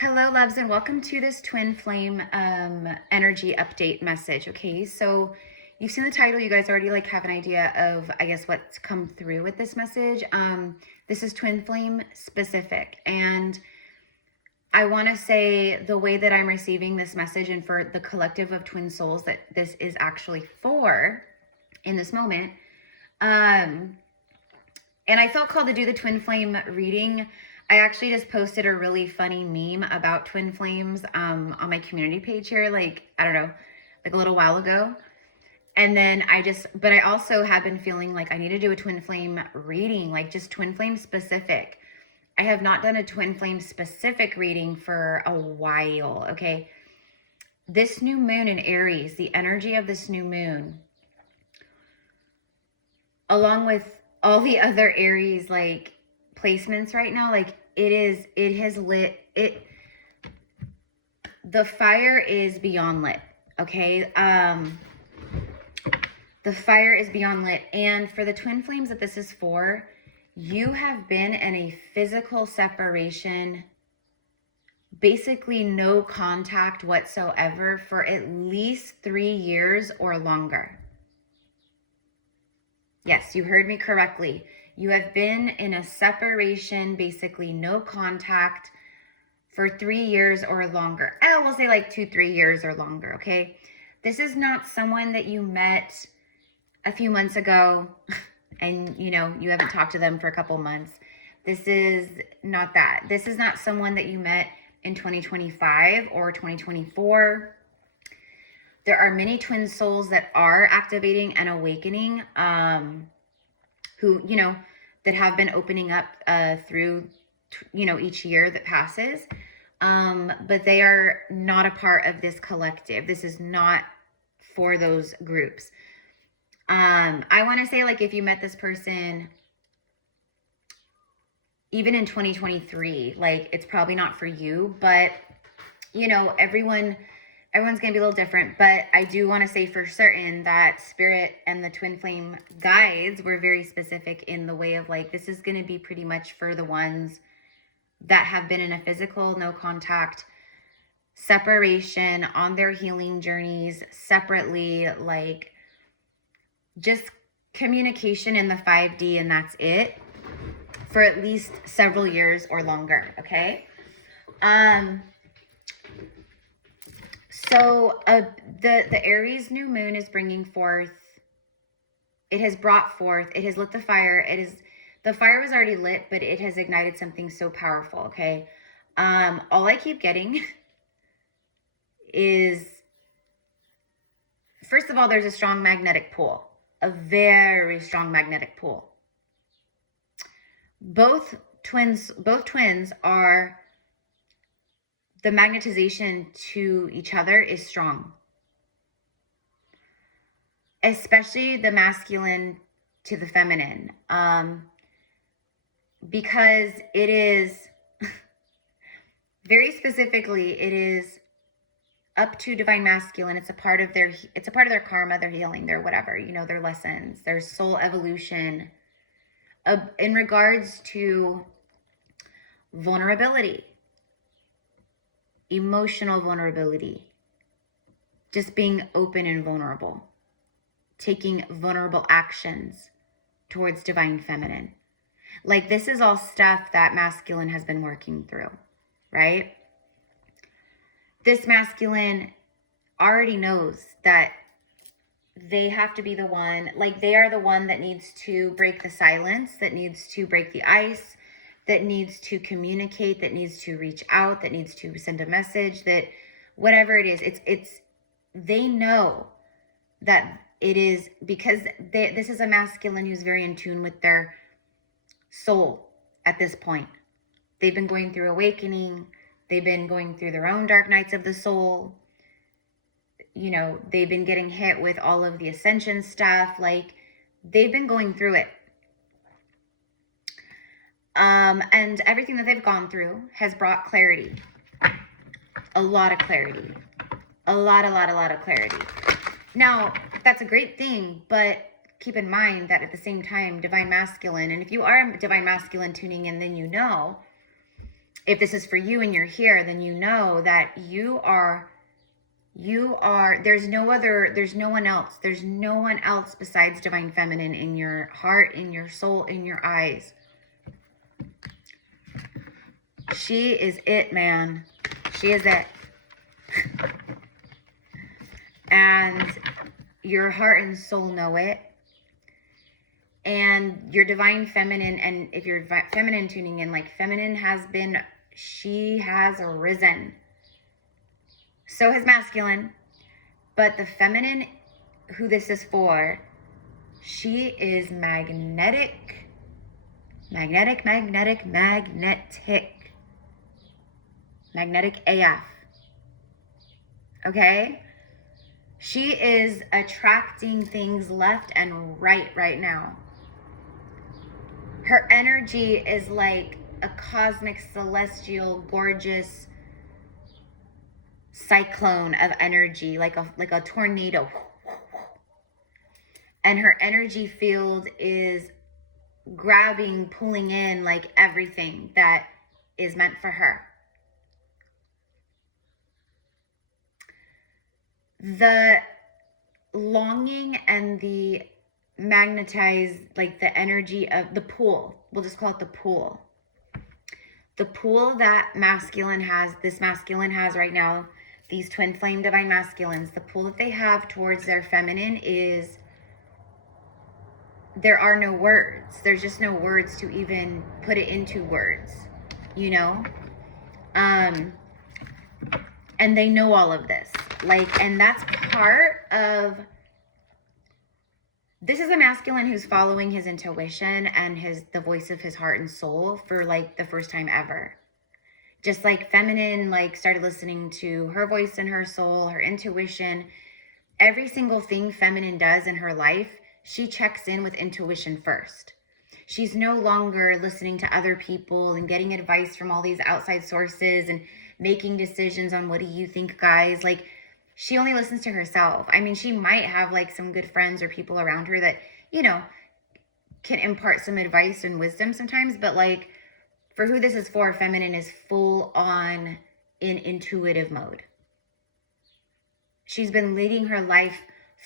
Hello, loves, and welcome to this twin flame energy update message. Okay, so you've seen the title. You guys already have an idea of, I guess, what's come through with this message. This is twin flame specific, and I want to say the way that I'm receiving this message, and for the collective of twin souls that this is actually for in this moment. And I felt called to do the twin flame reading. I actually just posted a really funny meme about twin flames on my community page here, I don't know, a little while ago. And then but I also have been feeling like I need to do a twin flame reading, just twin flame specific. I have not done a twin flame specific reading for a while, okay? This new moon in Aries, the energy of this new moon, along with all the other Aries, placements right now, it has lit it. The fire is beyond lit. Okay. The fire is beyond lit. And for the twin flames that this is for, you have been in a physical separation, basically no contact whatsoever for at least 3 years or longer. Yes, you heard me correctly. You have been in a separation, basically no contact for 3 years or longer. We'll say 2-3 years or longer, okay? This is not someone that you met a few months ago and, you haven't talked to them for a couple months. This is not that. This is not someone that you met in 2025 or 2024. There are many twin souls that are activating and awakening, who, that have been opening up through, each year that passes. But they are not a part of this collective. This is not for those groups. I want to say, if you met this person even in 2023, it's probably not for you, but, everyone's going to be a little different. But I do want to say for certain that Spirit and the twin flame guides were very specific in the way of this is going to be pretty much for the ones that have been in a physical, no contact separation on their healing journeys separately, just communication in the 5D, and that's it for at least several years or longer. Okay. So the Aries new moon is bringing forth, it has brought forth, it has lit the fire. The fire was already lit, but it has ignited something so powerful. Okay. All I keep getting is, first of all, there's a strong magnetic pull, a very strong magnetic pull. Both twins are, the magnetization to each other is strong, especially the masculine to the feminine, because it is very specifically, it is up to divine masculine. It's a part of their karma, their healing, their whatever, their lessons, their soul evolution, in regards to vulnerability, emotional vulnerability, just being open and vulnerable, taking vulnerable actions towards divine feminine. This is all stuff that masculine has been working through, right? This masculine already knows that they have to be the one, they are the one that needs to break the silence, that needs to break the ice, that needs to communicate, that needs to reach out, that needs to send a message, that whatever it is, they know that it is, because this is a masculine who's very in tune with their soul at this point. They've been going through awakening. They've been going through their own dark nights of the soul. They've been getting hit with all of the ascension stuff. They've been going through it. And everything that they've gone through has brought clarity. A lot of clarity. A lot of clarity. Now, that's a great thing, but keep in mind that at the same time, divine masculine, and if you are divine masculine tuning in, then if this is for you and you're here, then you know that there's no one else. There's no one else besides Divine Feminine in your heart, in your soul, in your eyes. She is it, man. She is it. And your heart and soul know it. And your Divine Feminine, and if you're feminine tuning in, like feminine she has risen. So has masculine. But the feminine, who this is for, she is magnetic. Magnetic AF. Okay? She is attracting things left and right now. Her energy is like a cosmic, celestial, gorgeous cyclone of energy, like a tornado. And her energy field is grabbing, pulling in like everything that is meant for her. The longing and the magnetized, like the energy of the pool, we'll just call it the pool. The pool that this masculine has right now, these twin flame divine masculines, the pull that they have towards their feminine is, there are no words. There's just no words to even put it into words, you know? And they know all of this. Like, and that's part of, this is a masculine who's following his intuition and the voice of his heart and soul for like the first time ever. Just like feminine, like started listening to her voice and her soul, her intuition. Every single thing feminine does in her life, she checks in with intuition first. She's no longer listening to other people and getting advice from all these outside sources and making decisions on what do you think, guys. Like, she only listens to herself. I mean, she might have like some good friends or people around her that, you know, can impart some advice and wisdom sometimes, but like, for who this is for, feminine is full on in intuitive mode. She's been leading her life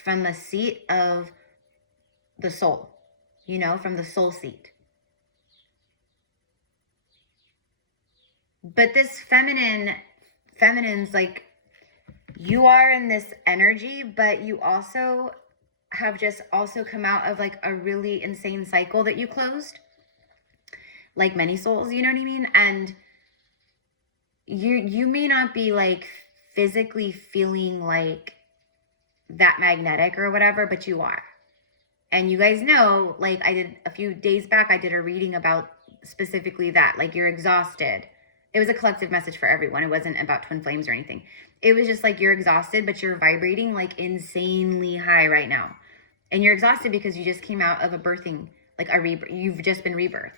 from the seat of the soul, you know, from the soul seat. But this feminine's like, you are in this energy, but you also have just also come out of like a really insane cycle that you closed. Like many souls, you know what I mean? And you may not be like physically feeling like that magnetic or whatever, but you are. And you guys know, like I did a few days back, I did a reading about specifically that, like you're exhausted. It was a collective message for everyone. It wasn't about twin flames or anything. It was just like you're exhausted, but you're vibrating like insanely high right now. And you're exhausted because you just came out of a birthing, like you've just been rebirthed.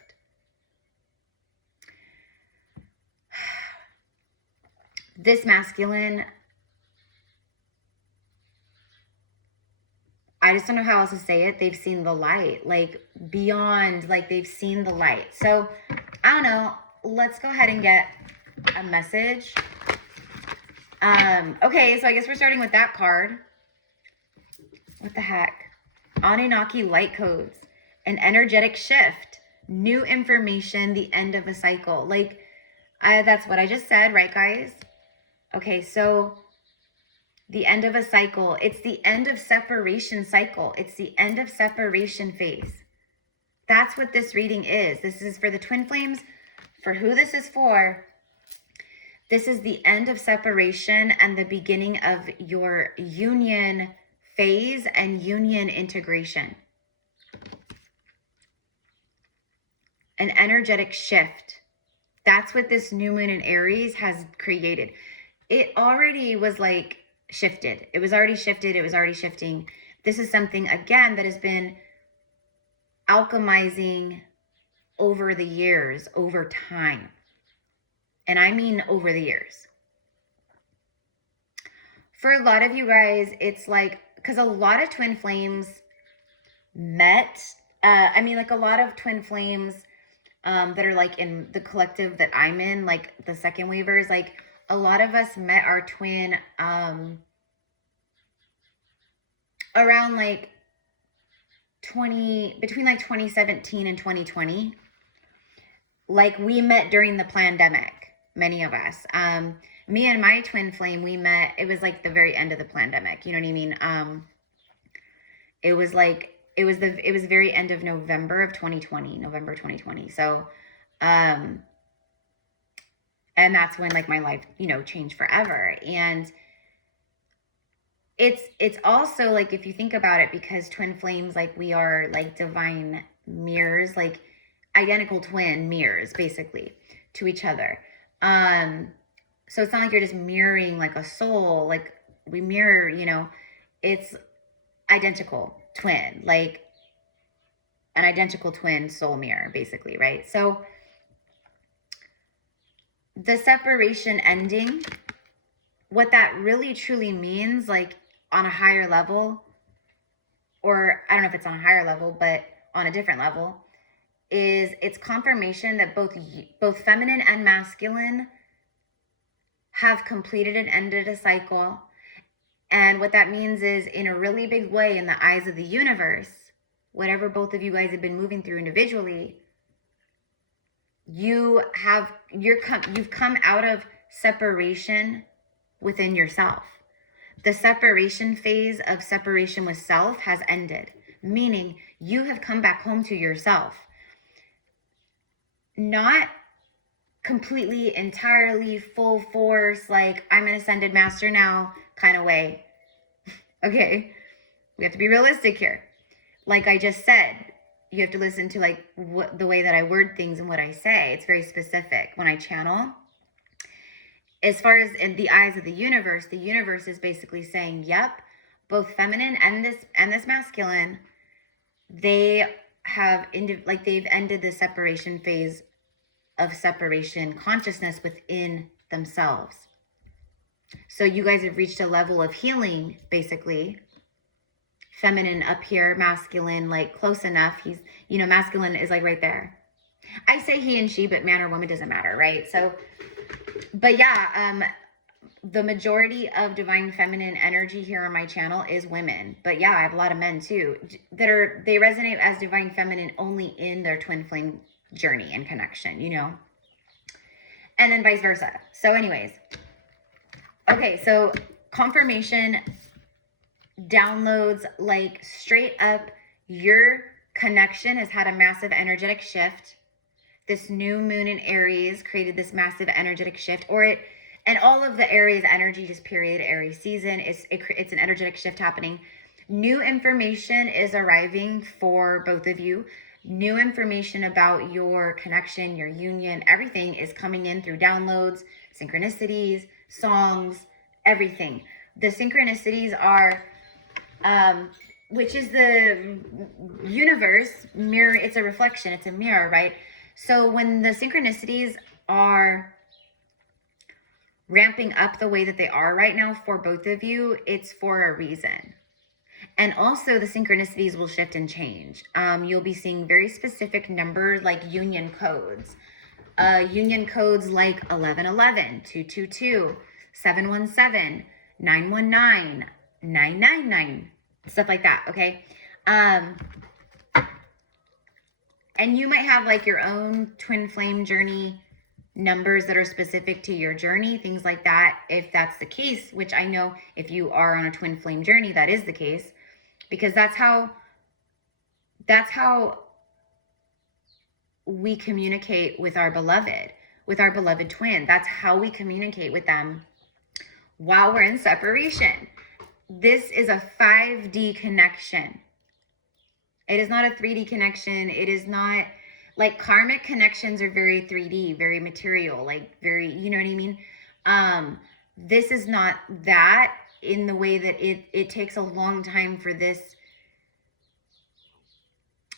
This masculine, I just don't know how else to say it. They've seen the light, like beyond, like they've seen the light. So I don't know. Let's go ahead and get a message. Okay, so I guess we're starting with that card. What the heck? Anunnaki light codes, an energetic shift, new information, the end of a cycle. Like, that's what I just said, right, guys? Okay, so the end of a cycle. It's the end of separation cycle. It's the end of separation phase. That's what this reading is. This is for the twin flames. For who this is for, this is the end of separation and the beginning of your union phase and union integration. An energetic shift. That's what this new moon in Aries has created. It already was like shifted. It was already shifted. It was already shifting. This is something, again, that has been alchemizing over the years, over time. And I mean over the years. For a lot of you guys, it's like, because a lot of twin flames met, like a lot of twin flames that are like in the collective that I'm in, like the second wavers, like a lot of us met our twin around like between like 2017 and 2020. Like we met during the pandemic, many of us. Me and my twin flame, we met, it was like the very end of the pandemic, you know what I mean? It was the very end of November 2020. So, and that's when like my life, you know, changed forever. And it's also like, if you think about it, because twin flames, like we are like divine mirrors, like identical twin mirrors basically to each other. So it's not like you're just mirroring like a soul, like we mirror, you know, it's identical twin, like an identical twin soul mirror basically, right? So the separation ending, what that really truly means, like on a higher level, or I don't know if it's on a higher level, but on a different level, is it's confirmation that both feminine and masculine have completed and ended a cycle. And what that means is, in a really big way, in the eyes of the universe, whatever both of you guys have been moving through individually, you've come out of separation within yourself. The separation phase of separation with self has ended, meaning you have come back home to yourself. Not completely, entirely, full force, like I'm an ascended master now kind of way. Okay, we have to be realistic here. Like I just said, you have to listen to like the way that I word things and what I say. It's very specific when I channel. As far as in the eyes of the universe is basically saying, yep, both feminine and this masculine, they've ended the separation phase of separation consciousness within themselves. So you guys have reached a level of healing, basically. Feminine up here, masculine, like close enough. He's, you know, masculine is like right there. I say he and she, but man or woman doesn't matter, right? So, but yeah, the majority of divine feminine energy here on my channel is women. But yeah, I have a lot of men too they resonate as divine feminine only in their twin flame journey and connection, you know, and then vice versa. So anyways, okay, so confirmation downloads, like straight up, your connection has had a massive energetic shift. This new moon in Aries created this massive energetic shift, and all of the Aries energy, just period, Aries season, it's an energetic shift happening. New information is arriving for both of you. New information about your connection, your union, everything is coming in through downloads, synchronicities, songs, everything. The synchronicities are, which is the universe mirror. It's a reflection, it's a mirror, right? So when the synchronicities are ramping up the way that they are right now for both of you, it's for a reason. And also the synchronicities will shift and change. You'll be seeing very specific numbers, like union codes. Union codes like 1111, 222, 717, 919, 999, stuff like that, okay? And you might have like your own twin flame journey numbers that are specific to your journey, things like that. If that's the case, which I know if you are on a twin flame journey, that is the case, because that's how we communicate with our beloved twin. That's how we communicate with them while we're in separation. This is a 5D connection. It is not a 3D connection. It is not like karmic connections are very 3D, very material, like very, you know what I mean? This is not that, in the way that it takes a long time for this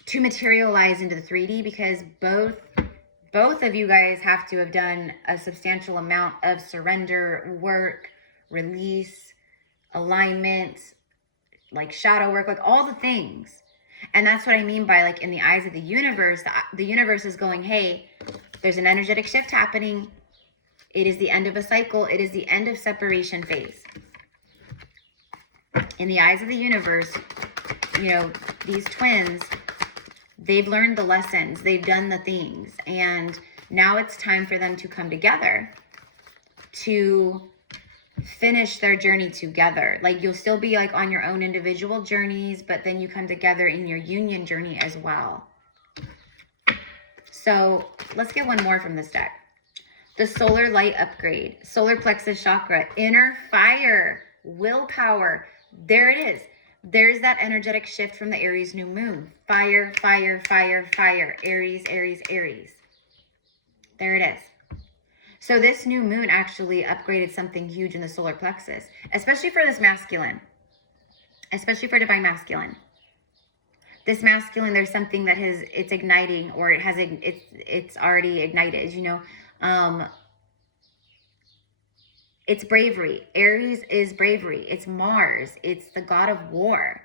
to materialize into the 3D, because both of you guys have to have done a substantial amount of surrender work, release, alignment, like shadow work, like all the things. And that's what I mean by, like, in the eyes of the universe is going, hey, there's an energetic shift happening. It is the end of a cycle. It is the end of separation phase. In the eyes of the universe, you know, these twins, they've learned the lessons. They've done the things. And now it's time for them to come together to finish their journey together. Like, you'll still be like on your own individual journeys, but then you come together in your union journey as well. So let's get one more from this deck. The solar light upgrade, solar plexus chakra, inner fire, willpower. There it is. There's that energetic shift from the Aries new moon. Fire, fire, fire, fire. Aries, Aries, Aries. There it is. So this new moon actually upgraded something huge in the solar plexus, especially for this masculine, especially for divine masculine. This masculine, there's something that it's igniting, or it's already ignited, you know. It's bravery. Aries is bravery. It's Mars. It's the god of war.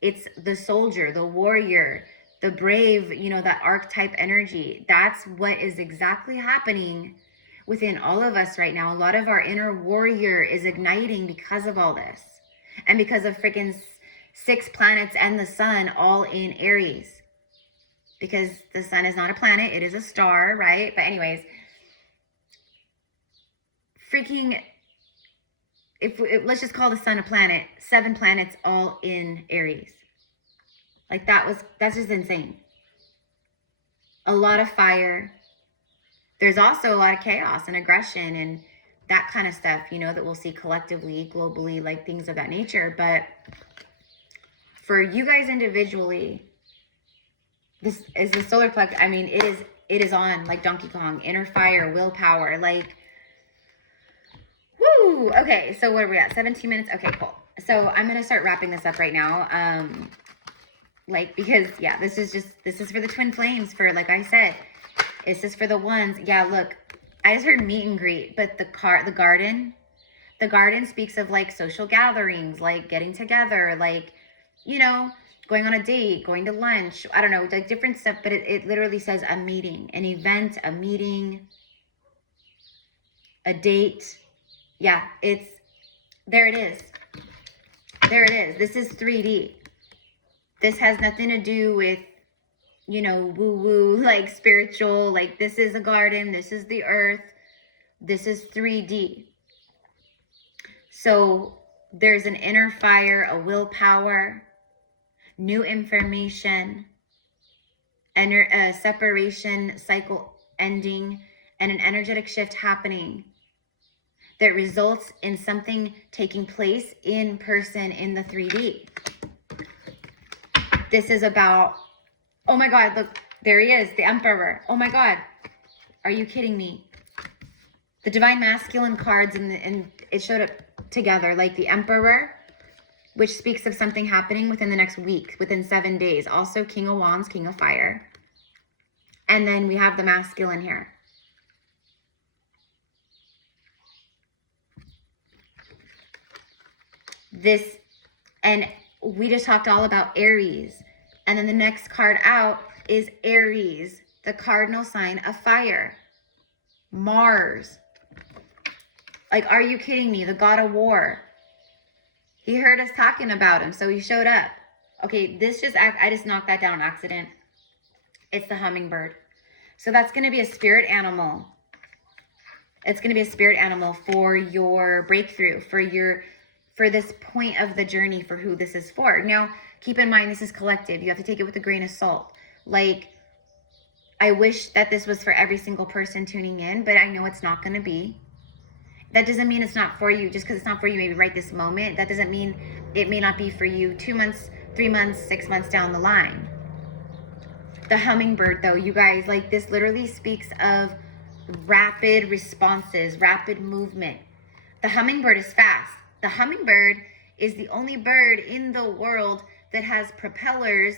It's the soldier, the warrior, the brave, you know, that archetype energy. That's what is exactly happening within all of us right now. A lot of our inner warrior is igniting because of all this. And because of freaking 6 planets and the sun all in Aries. Because the sun is not a planet, it is a star, right? But anyways, freaking, let's just call the sun a planet, 7 planets all in Aries. Like, that's just insane. A lot of fire. There's also a lot of chaos and aggression and that kind of stuff, you know, that we'll see collectively, globally, like things of that nature. But for you guys individually, this is the solar plexus. I mean, it is on like Donkey Kong, inner fire, willpower, like, woo. Okay, so what are we at? 17 minutes. Okay, cool. So I'm gonna start wrapping this up right now. Like, because yeah, this is for the twin flames. For, like I said, it's just for the ones. Yeah, look, I just heard meet and greet, but the garden speaks of like social gatherings, like getting together, like, you know, going on a date, going to lunch, I don't know, like different stuff, but it literally says a meeting, an event, a meeting, a date. Yeah, there it is. There it is. This is 3D. This has nothing to do with, you know, woo-woo, like spiritual, like this is a garden, this is the earth, this is 3D. So there's an inner fire, a willpower, new information, and a separation cycle ending, and an energetic shift happening that results in something taking place in person in the 3D. This is about, oh my God, look, there he is, the Emperor. Oh my God, are you kidding me? The divine masculine cards, and it showed up together, like the Emperor, which speaks of something happening within the next week, within 7 days. Also King of Wands, King of Fire. And then we have the masculine here. This, and we just talked all about Aries. And then the next card out is Aries, the cardinal sign of fire. Mars. Like, are you kidding me? The god of war. He heard us talking about him, so he showed up. Okay, I just knocked that down on accident. It's the hummingbird. So that's going to be a spirit animal. It's going to be a spirit animal for your breakthrough, for this point of the journey, for who this is for. Now, keep in mind, this is collective. You have to take it with a grain of salt. Like, I wish that this was for every single person tuning in, but I know it's not going to be. That doesn't mean it's not for you. Just because it's not for you maybe right this moment, that doesn't mean it may not be for you 2 months, 3 months, 6 months down the line. The hummingbird, though, you guys, like, this literally speaks of rapid responses, rapid movement. The hummingbird is fast. The hummingbird is the only bird in the world that has propellers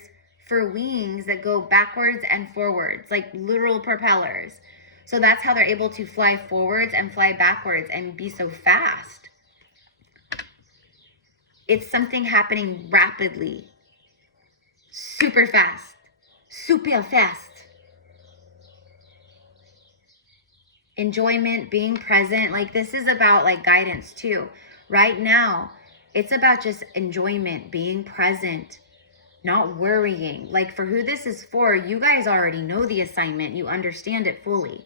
for wings that go backwards and forwards, like literal propellers. So that's how they're able to fly forwards and fly backwards and be so fast. It's something happening rapidly. super fast. Super fast. Enjoyment, being present. Like, this is about like guidance too. Right now, it's about just enjoyment, being present, not worrying. Like, for who this is for, you guys already know the assignment. You understand it fully.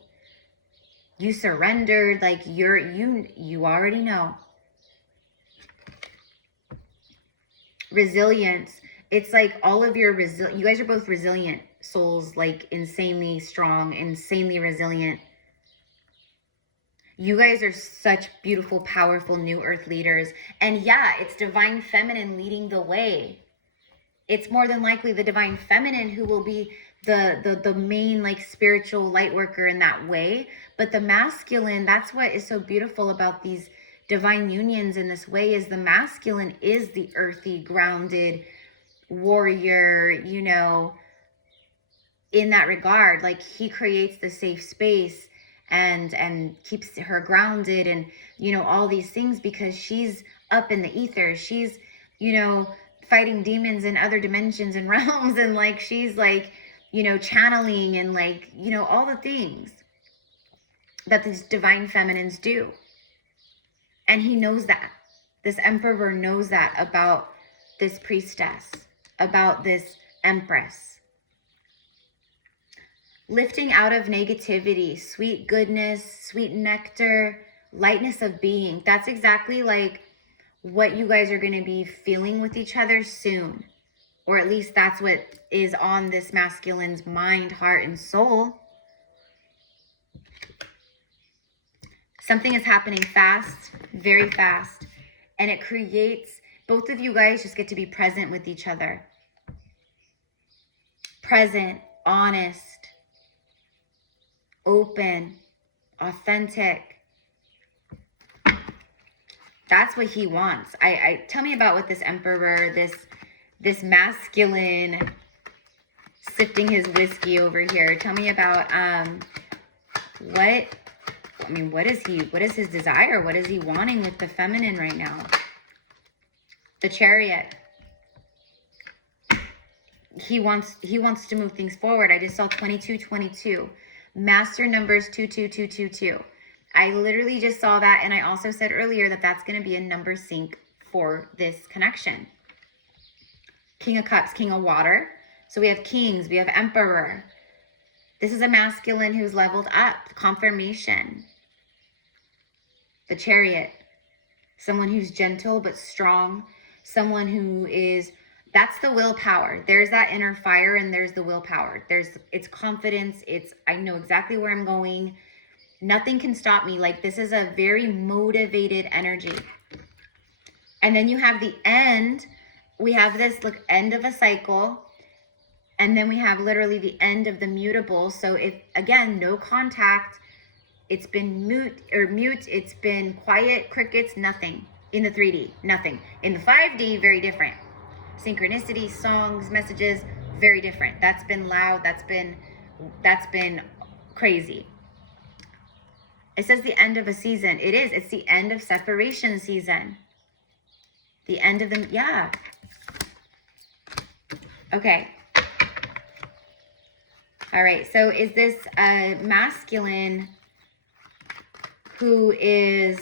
You surrendered. Like, you already know. Resilience. It's like all of your you guys are both resilient souls, like insanely strong, insanely resilient. You guys are such beautiful, powerful new earth leaders. And yeah, it's divine feminine leading the way. It's more than likely the divine feminine who will be the main like spiritual light worker in that way. But the masculine, that's what is so beautiful about these divine unions in this way, is the masculine is the earthy, grounded warrior, you know, in that regard. Like, he creates the safe space and keeps her grounded, and, you know, all these things, because she's up in the ether. She's, you know, fighting demons in other dimensions and realms, and like, she's like, you know, channeling, and like, you know, all the things that these divine feminines do. And he knows that. This emperor knows that about this priestess, about this empress. Lifting out of negativity, sweet goodness, sweet nectar, lightness of being. That's exactly like what you guys are going to be feeling with each other soon. Or at least that's what is on this masculine's mind, heart, and soul. Something is happening fast, very fast. And it creates, both of you guys just get to be present with each other. Present, honest, open, authentic. That's what he wants. Tell me about what this emperor, this masculine sifting his whiskey over here. Tell me about what is his desire? What is he wanting with the feminine right now? The Chariot. He wants to move things forward. I just saw 2222. Master numbers 22222. I literally just saw that, and I also said earlier that that's going to be a number sync for this connection. King of Cups, King of Water. So we have kings, we have emperor. This is a masculine who's leveled up. Confirmation. The Chariot. Someone who's gentle but strong. Someone who is, that's the willpower. There's that inner fire, and there's the willpower. It's confidence. It's, I know exactly where I'm going. Nothing can stop me. Like, this is a very motivated energy. And then you have the end. We have this, look, end of a cycle. And then we have literally the end of the mutable. So if, again, no contact, it's been mute, it's been quiet, crickets, nothing. In the 3D, nothing. In the 5D, very different. Synchronicity, songs, messages, very different. That's been loud, that's been crazy. It says the end of a season. It is, it's the end of separation season. The end of the, yeah. Okay. All right, so is this a masculine who is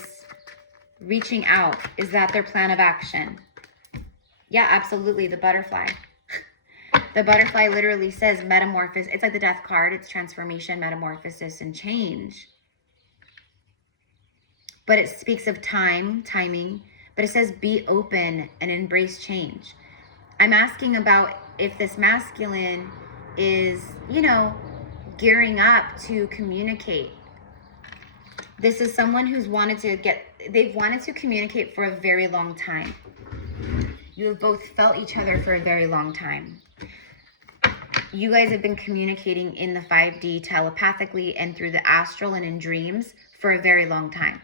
reaching out? Is that their plan of action? Yeah, absolutely, the butterfly. The butterfly literally says metamorphosis. It's like the death card. It's transformation, metamorphosis, and change. But it speaks of timing, but it says be open and embrace change. I'm asking about if this masculine is, you know, gearing up to communicate. This is someone who's they've wanted to communicate for a very long time. You have both felt each other for a very long time. You guys have been communicating in the 5D telepathically and through the astral and in dreams for a very long time.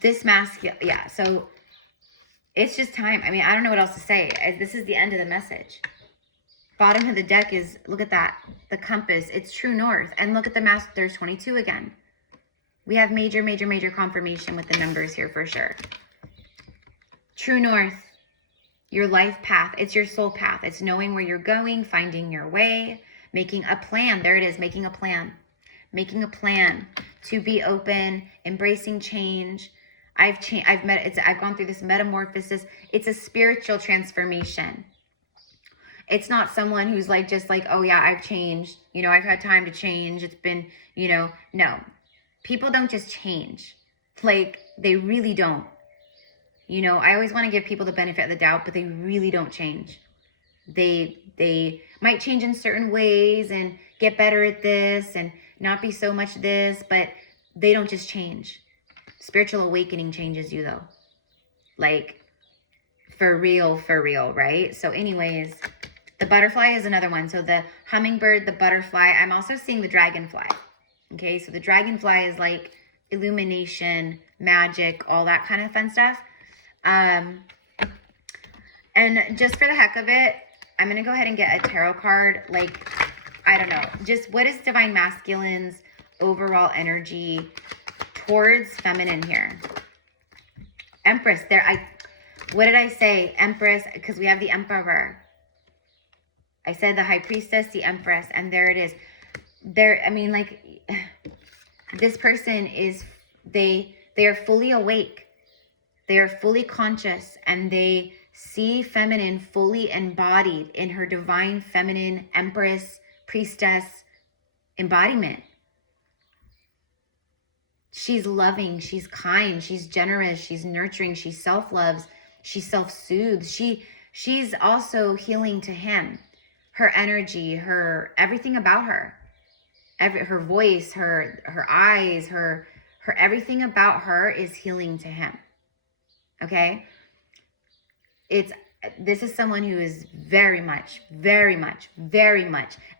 This masculine, yeah, so it's just time. I mean, I don't know what else to say. This is the end of the message. Bottom of the deck is, look at that, the compass. It's true north. And look at the there's 22 again. We have major, major, major confirmation with the numbers here for sure. True north, your life path. It's your soul path. It's knowing where you're going, finding your way, making a plan. There it is, making a plan. Making a plan to be open, embracing change. I've gone through this metamorphosis. It's a spiritual transformation. It's not someone who's like, just like, oh yeah, I've changed. You know, I've had time to change. It's been, you know, no. People don't just change. Like, they really don't. You know, I always want to give people the benefit of the doubt, but they really don't change. They might change in certain ways and get better at this and not be so much this, but they don't just change. Spiritual awakening changes you though. Like, for real, right? So anyways, the butterfly is another one. So the hummingbird, the butterfly, I'm also seeing the dragonfly. Okay, so the dragonfly is like illumination, magic, all that kind of fun stuff. And just for the heck of it, I'm going to go ahead and get a tarot card. Like, I don't know, just what is Divine Masculine's overall energy towards feminine here? Empress, what did I say? Empress, because we have the Emperor. I said the High Priestess, the Empress, and there it is. I mean, like, this person is, they are fully awake. They are fully conscious, and they see feminine fully embodied in her divine feminine Empress, Priestess embodiment. She's loving, she's kind, she's generous, she's nurturing, she self-loves, she self-soothes. She's also healing to him. Her energy, her everything about her. Her voice, her eyes, her everything about her is healing to him. Okay? This is someone who is very much,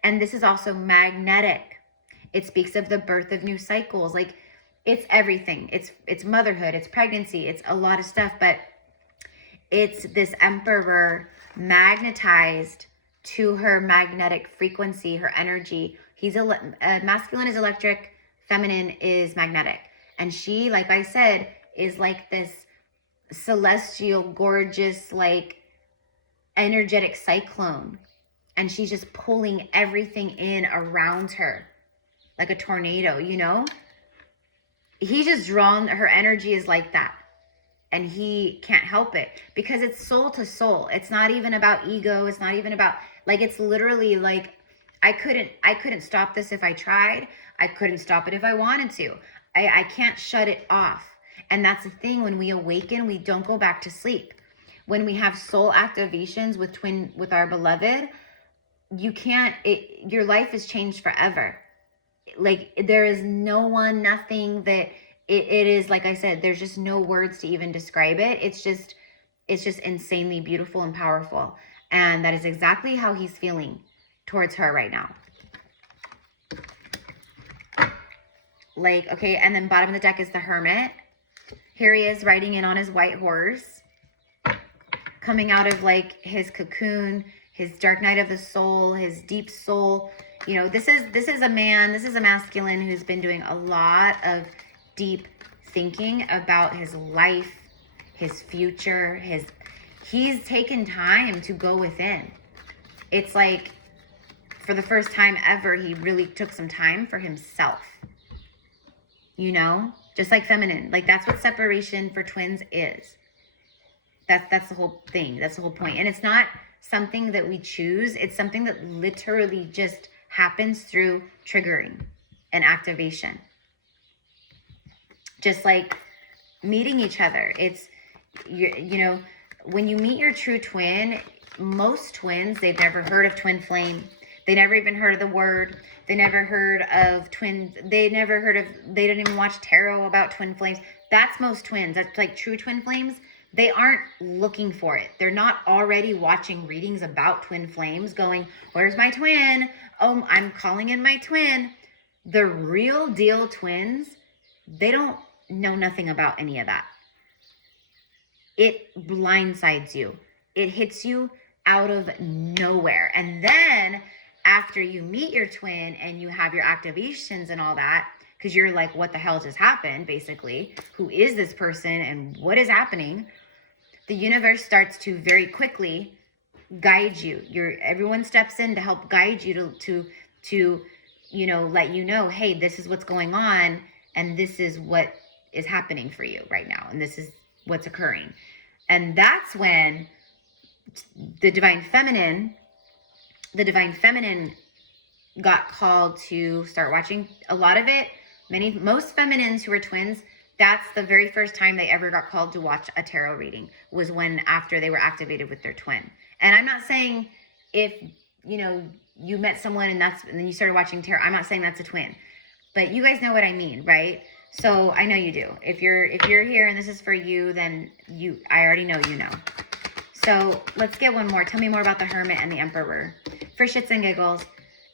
and this is also magnetic. It speaks of the birth of new cycles. Like, it's everything. It's motherhood, it's pregnancy, it's a lot of stuff, but it's this Emperor magnetized to her magnetic frequency, her energy. Masculine is electric, feminine is magnetic. And she, like I said, is like this celestial, gorgeous, like energetic cyclone. And she's just pulling everything in around her like a tornado, you know? He's just drawn, her energy is like that. And he can't help it because it's soul to soul. It's not even about ego. It's not even about, like, it's literally like, I couldn't stop this if I tried. I couldn't stop it if I wanted to. I can't shut it off. And that's the thing, when we awaken, we don't go back to sleep. When we have soul activations with our beloved, your life is changed forever. Like, there is nothing that it is, like I said, there's just no words to even describe it. It's just insanely beautiful and powerful. And that is exactly how he's feeling towards her right now. Like, okay, and then bottom of the deck is the Hermit. Here he is riding in on his white horse, coming out of like his cocoon, his dark night of the soul, his deep soul. You know, this is a man, this is a masculine who's been doing a lot of deep thinking about his life, his future, he's taken time to go within. It's like, for the first time ever, he really took some time for himself. You know, just like feminine, like that's what separation for twins is. That's the whole thing. That's the whole point. And it's not something that we choose. It's something that literally just happens through triggering and activation. Just like meeting each other. It's, you know, when you meet your true twin, most twins, they've never heard of twin flame. They never even heard of the word. They never heard of twins. They didn't even watch tarot about twin flames. That's most twins. That's like true twin flames. They aren't looking for it. They're not already watching readings about twin flames going, where's my twin? Oh, I'm calling in my twin. The real deal twins, they don't know nothing about any of that. It blindsides you. It hits you out of nowhere. And then after you meet your twin and you have your activations and all that, because you're like, what the hell just happened, basically? Who is this person and what is happening? The universe starts to very quickly guide you. Everyone steps in to help guide you to you know, let you know, hey, this is what's going on, and this is what is happening for you right now, and this is what's occurring. And that's when the divine feminine got called to start watching a lot of it. Most feminines who are twins, that's the very first time they ever got called to watch a tarot reading, was when after they were activated with their twin. And I'm not saying if, you know, you met someone and then you started watching tarot, I'm not saying that's a twin, but you guys know what I mean, right? So I know you do. If you're here and this is for you, then I already know you know. So let's get one more. Tell me more about the Hermit and the Emperor. For shits and giggles,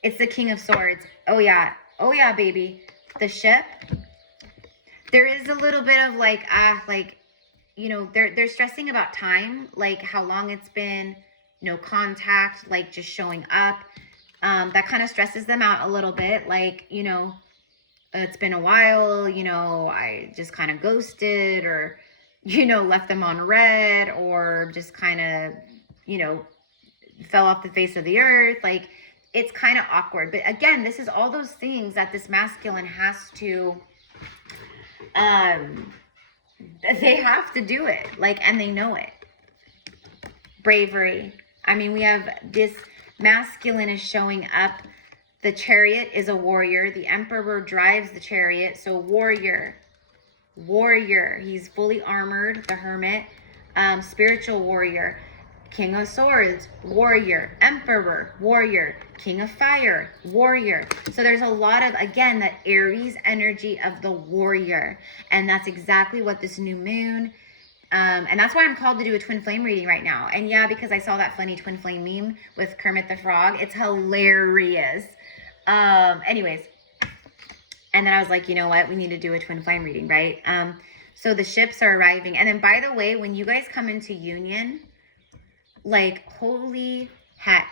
it's the King of Swords. Oh yeah, baby. The ship. There is a little bit of like, you know, they're stressing about time, like how long it's been, no contact, like just showing up. That kind of stresses them out a little bit. Like, you know, it's been a while, you know, I just kind of ghosted, or, you know, left them on red, or just kind of, you know, fell off the face of the earth. Like, it's kind of awkward. But again, this is all those things that this masculine has to, they have to do it, like, and they know it. Bravery. I mean, we have this masculine is showing up. The Chariot is a warrior. The Emperor drives the chariot. So warrior. He's fully armored. The Hermit, spiritual warrior. King of Swords, warrior. Emperor, warrior. King of Fire, warrior. So there's a lot of, again, that Aries energy of the warrior. And that's exactly what this new moon, and that's why I'm called to do a twin flame reading right now. And yeah, because I saw that funny twin flame meme with Kermit the Frog. It's hilarious. Anyways. And then I was like, you know what? We need to do a twin flame reading, right? So the ships are arriving. And then, by the way, when you guys come into union, like, holy heck,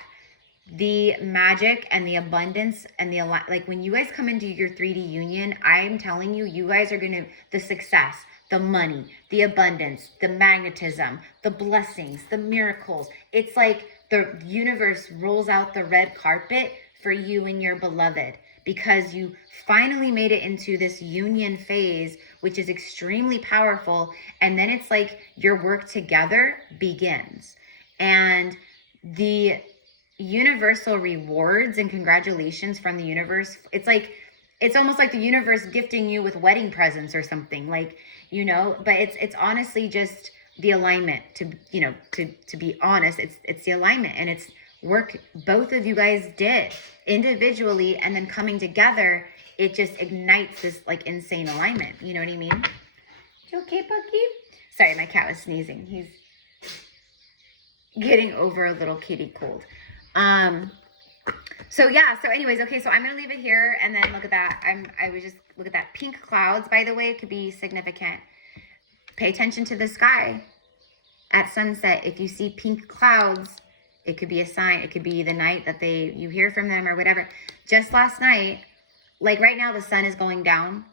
the magic and the abundance and like, when you guys come into your 3D union, I'm telling you, you guys are going to, the success, the money, the abundance, the magnetism, the blessings, the miracles. It's like the universe rolls out the red carpet for you and your beloved, because you finally made it into this union phase, which is extremely powerful. And then it's like your work together begins. And the universal rewards and congratulations from the universe, it's like, it's almost like the universe gifting you with wedding presents or something, like, you know. But it's honestly just the alignment, to, you know, to be honest, it's the alignment, and it's work both of you guys did individually, and then coming together, it just ignites this like insane alignment. You know what I mean? You okay, Bucky? Sorry, my cat was sneezing. He's getting over a little kitty cold. So yeah, so anyways, okay, so I'm gonna leave it here, and then look at that. I was just, look at that pink clouds, by the way. It could be significant. Pay attention to the sky at sunset. If you see pink clouds, it could be a sign. It could be the night that you hear from them or whatever. Just last night, like right now, the sun is going down.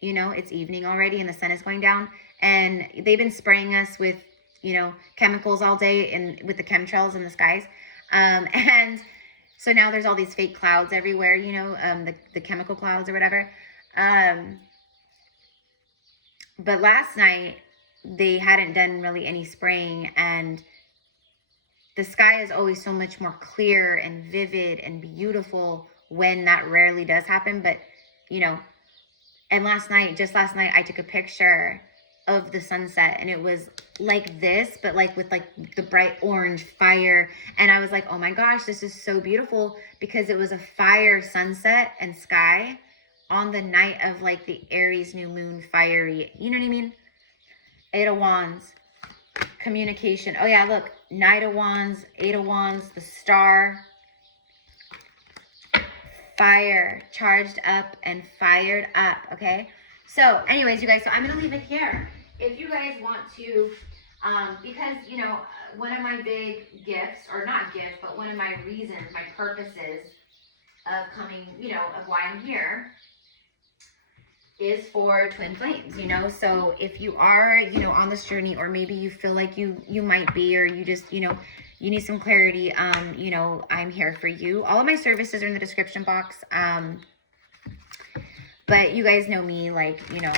You know, it's evening already and the sun is going down. And they've been spraying us with, you know, chemicals all day, and with the chemtrails in the skies. And so now there's all these fake clouds everywhere, you know, the chemical clouds or whatever. But last night, they hadn't done really any spraying, and the sky is always so much more clear and vivid and beautiful when that rarely does happen. But, you know, and just last night, I took a picture of the sunset, and it was like this, but like with like the bright orange fire. And I was like, oh my gosh, this is so beautiful, because it was a fire sunset and sky on the night of like the Aries new moon fiery, you know what I mean? 8 of Wands, communication. Oh yeah, look, Knight of Wands, 8 of Wands, the star, fire, charged up and fired up. Okay, so anyways, you guys, so I'm gonna leave it here. If you guys want to, because, you know, one of my big gifts, or not gifts, but one of my reasons, my purposes of coming, you know, of why I'm here, is for twin flames, you know. So if you are, you know, on this journey, or maybe you feel like you might be, or you just, you know, you need some clarity, you know, I'm here for you. All of my services are in the description box. But you guys know me, like, you know,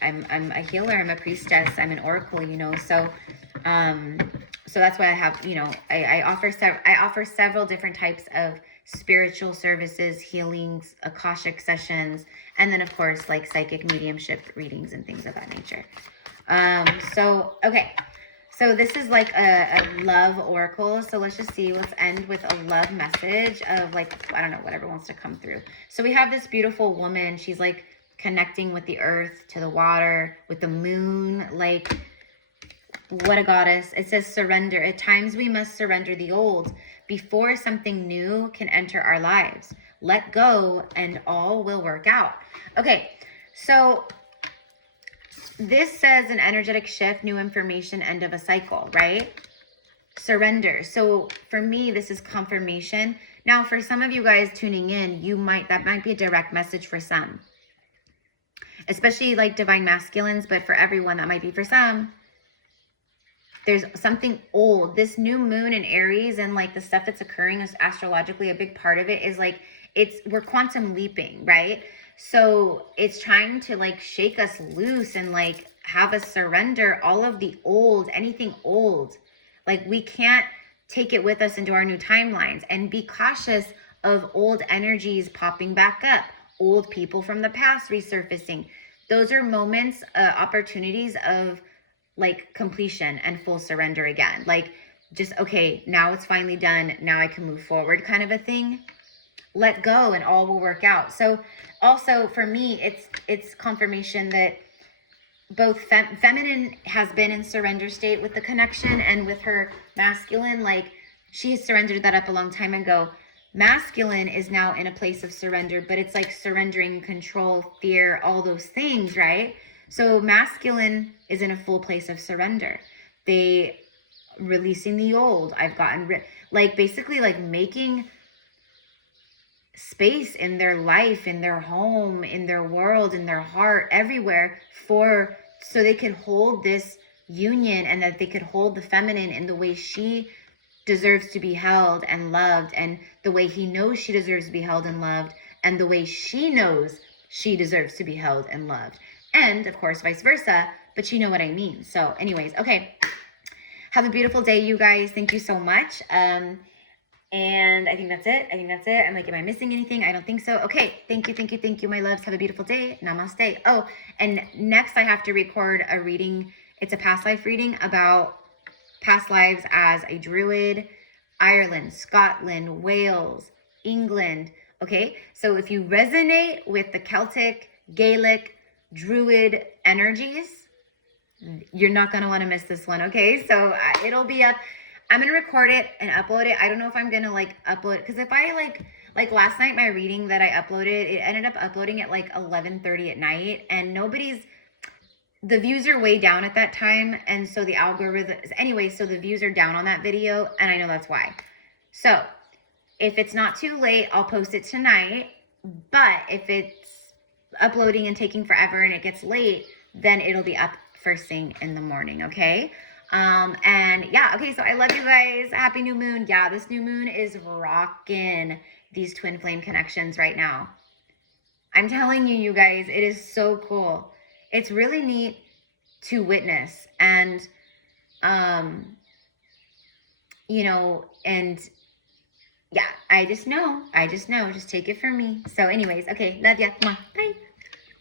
I'm a healer, I'm a priestess, I'm an oracle, you know. So so that's why I have, you know, I offer several different types of spiritual services, healings, Akashic sessions, and then of course like psychic mediumship readings and things of that nature. So okay, so this is like a love oracle. So let's just see, let's end with a love message of like, I don't know, whatever wants to come through. So we have this beautiful woman, she's like connecting with the earth, to the water, with the moon, like, what a goddess. It says surrender. At times we must surrender the old before something new can enter our lives. Let go and all will work out. Okay, so this says an energetic shift, new information, end of a cycle, right? Surrender. So for me, this is confirmation. Now, for some of you guys tuning in, that might be a direct message for some, especially like divine masculines, but for everyone, that might be for some. There's something old. This new moon in Aries and like the stuff that's occurring is astrologically, a big part of it is like, we're quantum leaping, right? So it's trying to like shake us loose and like have us surrender all of the old, anything old. Like we can't take it with us into our new timelines, and be cautious of old energies popping back up, old people from the past resurfacing. Those are moments, opportunities of like completion and full surrender again. Like just, okay, now it's finally done. Now I can move forward kind of a thing. Let go and all will work out. So also for me, it's confirmation that both feminine has been in surrender state with the connection, and with her masculine, like she surrendered that up a long time ago. Masculine is now in a place of surrender, but it's like surrendering control, fear, all those things, right? So masculine is in a full place of surrender. They releasing the old. I've gotten like basically like making space in their life, in their home, in their world, in their heart, everywhere, so they could hold this union, and that they could hold the feminine in the way she deserves to be held and loved, and the way he knows she deserves to be held and loved, and the way she knows she deserves to be held and loved. And of course, vice versa, but you know what I mean. So anyways, okay. Have a beautiful day, you guys. Thank you so much. And I think that's it. I'm like, am I missing anything? I don't think so. Okay. Thank you, my loves. Have a beautiful day. Namaste. Oh, and next I have to record a reading. It's a past life reading about past lives as a druid, Ireland, Scotland, Wales, England. Okay. So if you resonate with the Celtic, Gaelic, druid energies, you're not going to want to miss this one. Okay. So it'll be up. I'm going to record it and upload it. I don't know if I'm going to like upload it, because if I like last night, my reading that I uploaded, it ended up uploading at like 11:30 at night, and the views are way down at that time. And so the algorithm, anyway, so the views are down on that video, and I know that's why. So if it's not too late, I'll post it tonight. But if it's uploading and taking forever and it gets late, then it'll be up first thing in the morning. Okay. And yeah, okay, so I love you guys. Happy new moon. Yeah, this new moon is rocking these twin flame connections right now. I'm telling you, you guys, it is so cool. It's really neat to witness, and, you know, and yeah, I just know, just take it from me. So anyways, okay, love ya. Mwah.